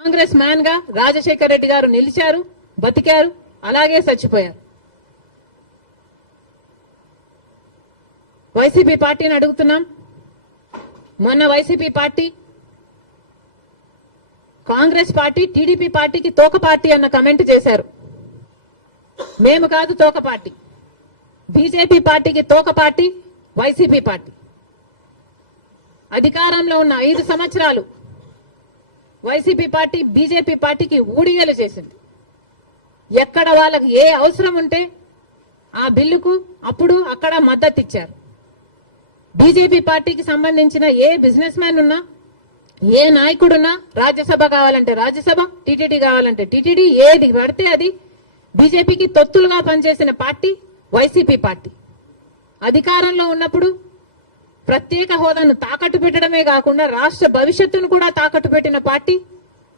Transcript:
Congress man గా రాజశేఖర రెడ్డి గారు నిలిచారు, బతికారు, అలాగే చచ్చిపోయారు. వైసీపీ పార్టీని అడుగుతున్నాం. మొన్న YCP party Congress party TDP పార్టీకి తోక పార్టీ అన్న కమెంట్ చేశారు. మేము కాదు తోక పార్టీ, బీజేపీ పార్టీకి తోక పార్టీ వైసీపీ పార్టీ. అధికారంలో ఉన్న 5 సంవత్సరాలు వైసీపీ పార్టీ బీజేపీ పార్టీకి ఊడిగలు చేసింది. ఎక్కడ వాళ్ళకి ఏ అవసరం ఉంటే ఆ బిల్లుకు అప్పుడు అక్కడ మద్దతు ఇచ్చారు. బీజేపీ పార్టీకి సంబంధించిన ఏ బిజినెస్ మ్యాన్ ఉన్నా, ఏ నాయకుడున్నా రాజ్యసభ కావాలంటే రాజ్యసభ, టీటీడీ కావాలంటే టీటీడీ, ఏది పడితే అది బీజేపీకి తొత్తులుగా పనిచేసిన పార్టీ వైసీపీ పార్టీ. అధికారంలో ఉన్నప్పుడు ప్రత్యేక హోదాను తాకట్టు పెట్టడమే కాకుండా రాష్ట్ర భవిష్యత్తును కూడా తాకట్టు పెట్టిన పార్టీ